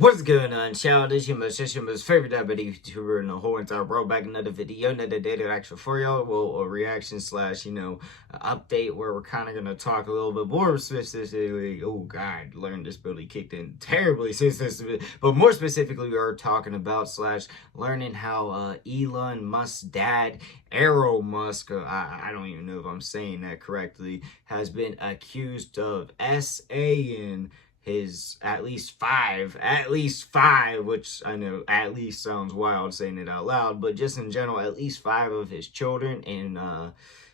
What's going on, child? It's your most favorite diabetic YouTuber in the whole entire world. Back another video, another daily action for y'all. Well, a reaction slash, update where we're kind of going to talk a little bit more specifically. Oh, God, learned disability kicked in terribly since this. But more specifically, we are talking about slash learning how Elon Musk's dad, Errol Musk, I don't even know if I'm saying that correctly, has been accused of SAing his at least five, which I know at least sounds wild saying it out loud, but just in general, at least five of his children and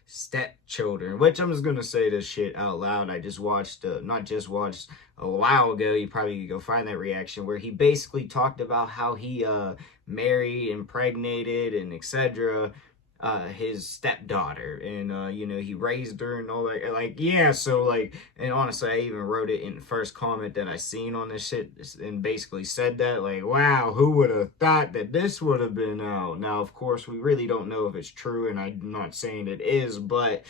stepchildren, which I'm just gonna say this shit out loud. I just watched, not just watched, a while ago, you probably could go find that reaction, where he basically talked about how he married, impregnated, and etc. His stepdaughter, and he raised her and all that, and honestly, I even wrote it in the first comment that I seen on this shit, and basically said that, like, wow, who would have thought that this would have been out? Now, of course, we really don't know if it's true, and I'm not saying it is, but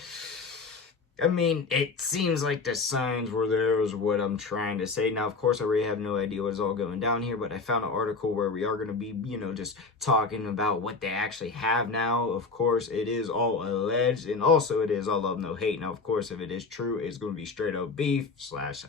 I mean, it seems like the signs were there is what I'm trying to say. Now, of course, I really have no idea what's all going down here, but I found an article where we are going to be, just talking about what they actually have now. Of course, it is all alleged, and also it is all love, no hate. Now, of course, if it is true, it's going to be straight up beef slash,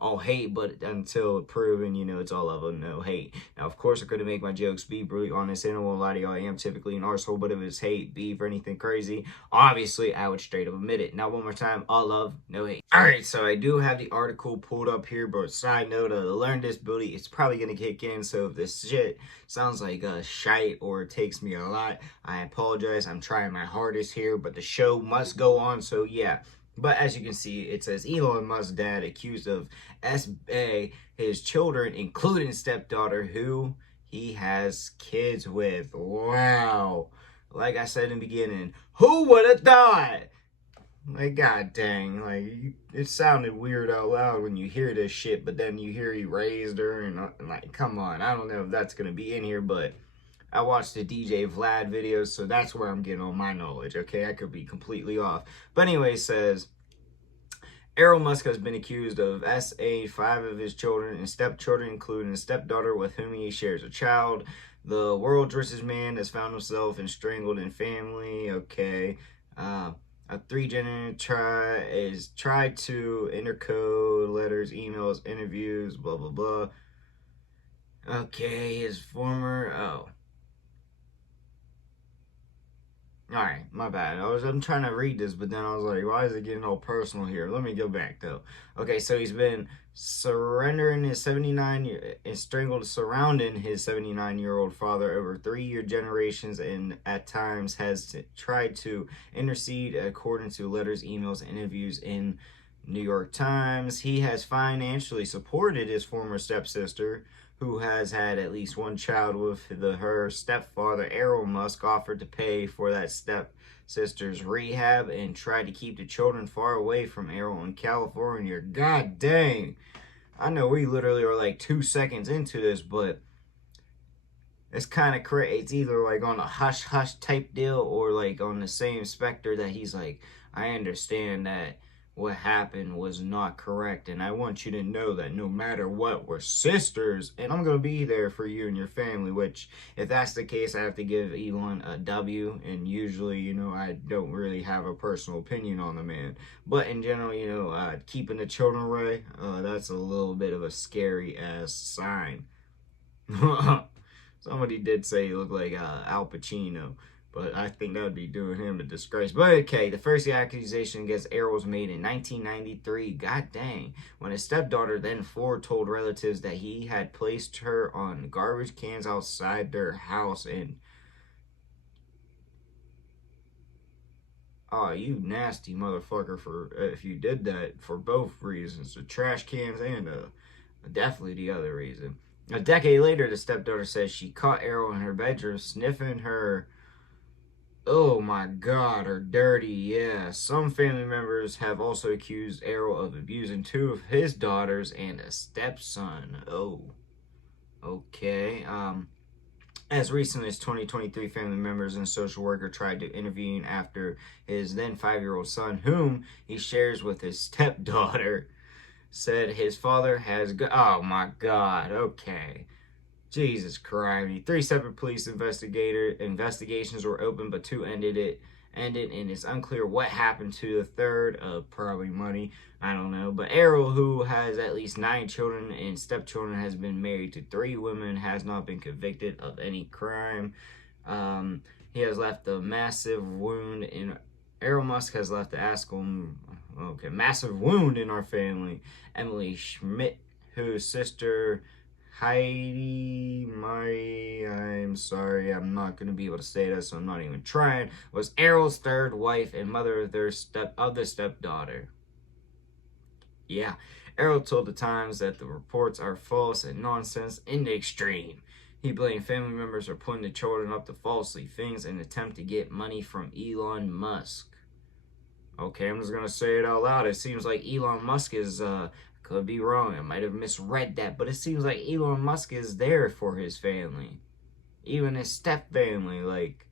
all hate, but until proven, it's all love, no hate. Now, of course, I could make my jokes be brutally honest, and I won't lie to y'all, I am typically an arsehole, but if it's hate, beef, or anything crazy, obviously, I would straight up admit it. Now, one more time, all love, no hate. Alright, so I do have the article pulled up here, but side note, the learned disability, it's probably going to kick in, so if this shit sounds like shite or it takes me a lot, I apologize. I'm trying my hardest here, but the show must go on, so yeah. But as you can see, it says Elon Musk's dad accused of SA his children, including stepdaughter, who he has kids with. Wow. Like I said in the beginning, who would have thought? Like, god dang, like, it sounded weird out loud when you hear this shit, but then you hear he raised her, and like, come on, I don't know if that's gonna be in here, but I watched the DJ Vlad videos, so that's where I'm getting all my knowledge, okay? I could be completely off. But anyway, it says, Errol Musk has been accused of SA 5 of his children and stepchildren, including a stepdaughter with whom he shares a child. The world's richest man has found himself strangled in family, okay? A three-gender tried to intercode letters, emails, interviews, blah, blah, blah. Okay, his former, Alright, my bad. I'm trying to read this, but then I was like, why is it getting all personal here? Let me go back, though. Okay, so he's been surrendering his surrounding his 79-year-old father over 3 generations, and at times has tried to intercede according to letters, emails, and interviews in New York Times. He has financially supported his former stepsister, who has had at least one child with her stepfather. Errol Musk offered to pay for that stepsister's rehab and tried to keep the children far away from Errol in California. God dang. I know we literally are like 2 seconds into this, but it's kind of crazy. It's either like on a hush-hush type deal or like on the same specter that he's like, I understand that what happened was not correct, and I want you to know that no matter what, we're sisters, and I'm going to be there for you and your family, which, if that's the case, I have to give Elon a W, and usually, I don't really have a personal opinion on the man, but in general, keeping the children away, that's a little bit of a scary-ass sign. Somebody did say he looked like Al Pacino, but I think that would be doing him a disgrace. But okay, the first accusation against Errol was made in 1993. God dang. When his stepdaughter then told relatives that he had placed her on garbage cans outside their house. And oh, you nasty motherfucker for if you did that for both reasons. The trash cans and definitely the other reason. A decade later, the stepdaughter says she caught Errol in her bedroom sniffing her. Oh my god, her dirty, yeah. Some family members have also accused Errol of abusing 2 of his daughters and a stepson. Oh, okay. As recently as 2023, family members and social worker tried to intervene after his then 5-year-old son, whom he shares with his stepdaughter, said his father has oh my god, okay. Jesus Christ. 3 separate police investigations were open, but 2 ended, and it's unclear what happened to the third. Probably money. I don't know. But Errol, who has at least 9 children and stepchildren, has been married to 3 women, has not been convicted of any crime. He has left a massive wound in. Errol Musk has left a massive wound in our family. Emily Schmidt, whose sister I'm sorry, I'm not going to be able to say that, so I'm not even trying, was Errol's third wife and mother of their stepdaughter. Yeah, Errol told the Times that the reports are false and nonsense in the extreme. He blamed family members for putting the children up to falsely things in an attempt to get money from Elon Musk. Okay, I'm just going to say it out loud. It seems like Elon Musk is, could be wrong. I might have misread that, but it seems like Elon Musk is there for his family. Even his step family. Like,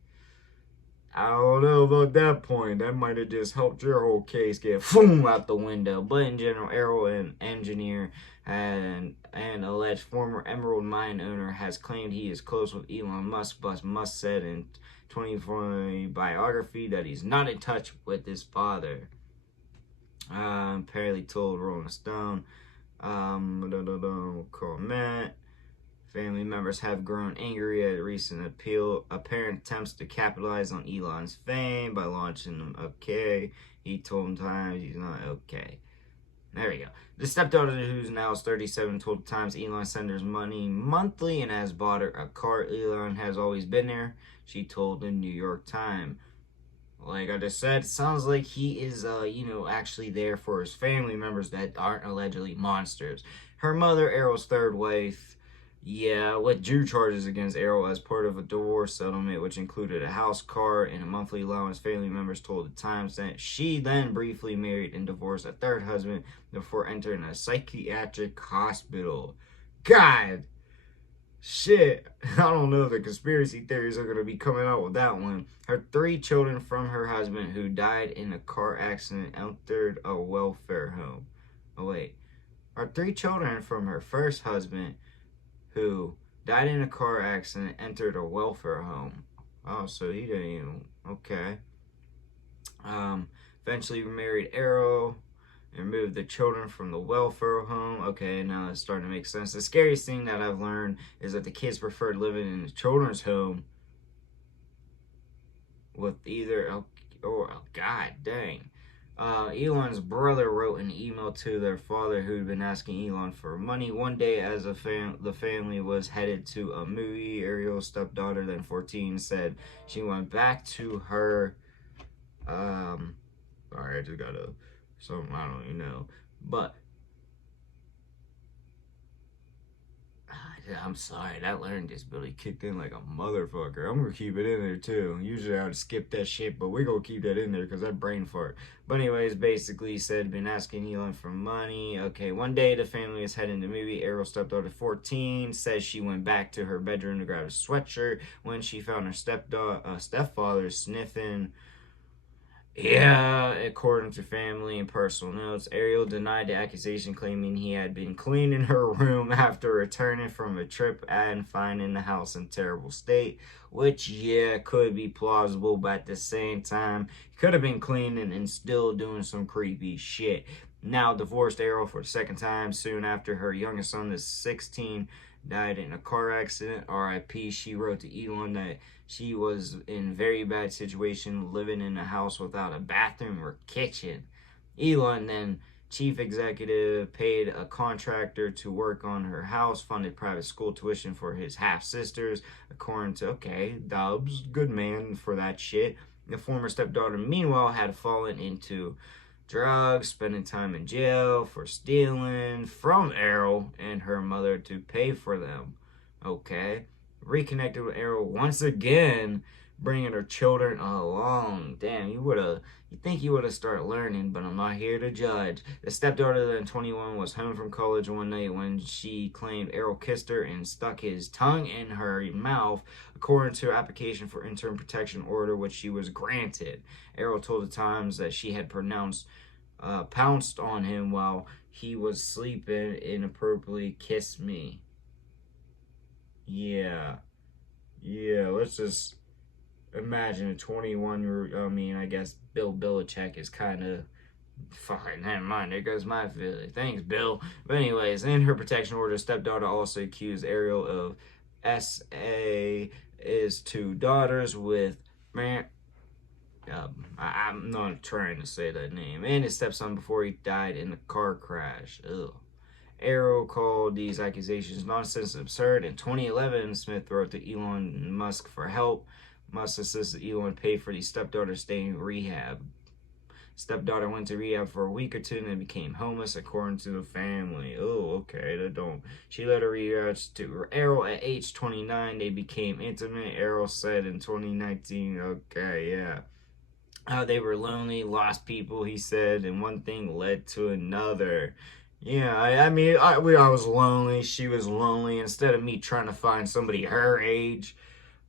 I don't know about that point. That might have just helped your whole case get boom out the window. But in general, Errol, an engineer and alleged former emerald mine owner, has claimed he is close with Elon Musk, but Musk said in 2020 biography that he's not in touch with his father. Apparently told Rolling Stone. Comment. Family members have grown angry at recent apparent attempts to capitalize on Elon's fame by launching him. Okay. He told Times he's not okay. There we go. The stepdaughter, who's now 37, told Times Elon sends her money monthly and has bought her a car. Elon has always been there, she told the New York Times. Like I just said, it sounds like he is, actually there for his family members that aren't allegedly monsters. Her mother, Errol's third wife, withdrew charges against Errol as part of a divorce settlement, which included a house, car, and a monthly allowance. Family members told the Times that she then briefly married and divorced a third husband before entering a psychiatric hospital. God! Shit, I don't know if the conspiracy theories are going to be coming out with that one. Her 3 children from her husband, who died in a car accident, entered a welfare home. Oh, wait. Her 3 children from her first husband, who died in a car accident, entered a welfare home. Oh, so he didn't even... Okay. Eventually married Errol and removed the children from the welfare home. Okay, now it's starting to make sense. The scariest thing that I've learned is that the kids preferred living in the children's home with either, god dang. Elon's brother wrote an email to their father, who'd been asking Elon for money. One day, as the family was headed to a movie, Errol's stepdaughter, then 14, said she went back to her, sorry, I just gotta... something I don't even know. But I'm sorry, that learning disability kicked in like a motherfucker. I'm gonna keep it in there too. Usually I would skip that shit, but we gonna keep that in there because that brain fart. But anyways, basically said been asking Elon for money. Okay, one day the family is heading to the movie. Errol's stepdaughter 14 says she went back to her bedroom to grab a sweatshirt when she found her stepfather sniffing. Yeah, according to family and personal notes, Errol denied the accusation, claiming he had been cleaning her room after returning from a trip and finding the house in terrible state, which, could be plausible, but at the same time, he could have been cleaning and still doing some creepy shit. Now divorced Errol for the second time soon after her youngest son, the 16, died in a car accident. R.I.P. She wrote to Elon that she was in very bad situation, living in a house without a bathroom or kitchen. Elon, then chief executive, paid a contractor to work on her house, funded private school tuition for his half-sisters, according to, Dubs, good man for that shit. The former stepdaughter, meanwhile, had fallen into drugs, spending time in jail for stealing from Errol and her mother to pay for them. Reconnected with Errol once again, bringing her children along. Damn, you think you would have started learning, but I'm not here to judge. The stepdaughter, then 21, was home from college one night when she claimed Errol kissed her and stuck his tongue in her mouth, according to her application for interim protection order, which she was granted. Errol told the Times that she had pronounced pounced on him while he was sleeping, inappropriately kissed me. Yeah. Yeah, let's just imagine a 21-year. I mean, I guess Bill Belichick is kind of fucking. Never mind. There goes my feeling. Thanks, Bill. But anyways, in her protection order, stepdaughter also accused Ariel of SA is two daughters with man. I'm not trying to say that name. And his stepson before he died in a car crash. Ugh. Errol called these accusations nonsense and absurd. In 2011, Smith wrote to Elon Musk for help. Musk insisted Elon pay for the stepdaughter staying in rehab. Stepdaughter went to rehab for a week or two and then became homeless, according to the family. Oh, okay, that don't. She led her rehab to Errol at age 29. They became intimate. Errol said in 2019. Okay, yeah. They were lonely, lost people, he said, and one thing led to another. Yeah, I mean, I was lonely. She was lonely. Instead of me trying to find somebody her age,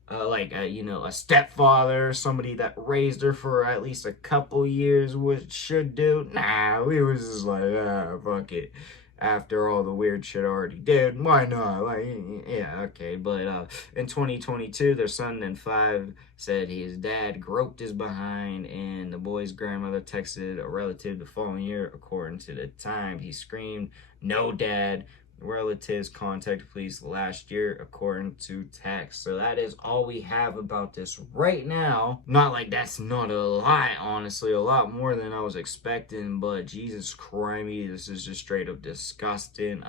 a stepfather, somebody that raised her for at least a couple years, which should do. Nah, we was just like, fuck it. After all the weird shit I already did, why not? Like, yeah, okay. But in 2022, their son and 5 said his dad groped his behind, and the boy's grandmother texted a relative the following year. According to the Times, he screamed, "No, Dad." Relatives contacted police last year, according to text. So that is all we have about this right now. Not like that's not a lot, honestly, a lot more than I was expecting, but Jesus Christ, this is just straight up disgusting.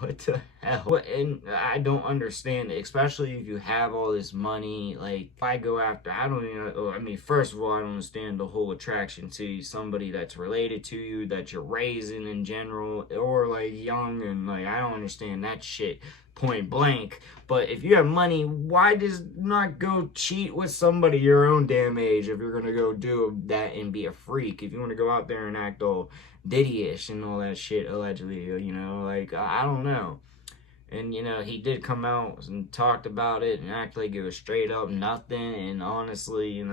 What the hell? And I don't understand it, especially if you have all this money. Like, if I go after, I don't even know. I mean, first of all, I don't understand the whole attraction to somebody that's related to you, that you're raising in general, or like young, and like, I don't understand that shit point blank. But if you have money, why just not go cheat with somebody your own damn age if you're gonna go do that and be a freak? If you want to go out there and act all Diddy-ish and all that shit, allegedly, like, I don't know. And, he did come out and talked about it and act like it was straight up nothing. And honestly,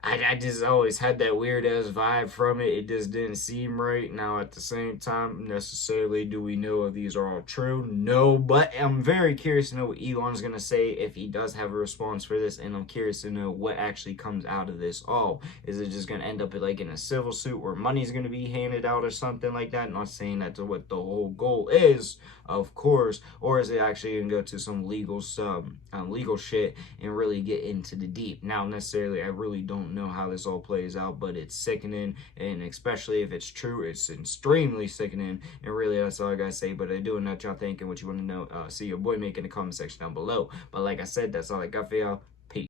I just always had that weird ass vibe from it. It just didn't seem right. Now, at the same time, necessarily, do we know if these are all true? No, but I'm very curious to know what Elon's gonna say if he does have a response for this, and I'm curious to know what actually comes out of this all. Is it just gonna end up like in a civil suit where money's gonna be handed out or something like that? Not saying that's what the whole goal is, of course, or is it actually gonna go to some legal shit and really get into the deep? Now, necessarily, I really don't know how this all plays out, but it's sickening, and especially if it's true, it's extremely sickening. And really, that's all I gotta say. But I do know what y'all think and what you want to know. See your boy, make in the comment section down below. But like I said, that's all I got for y'all.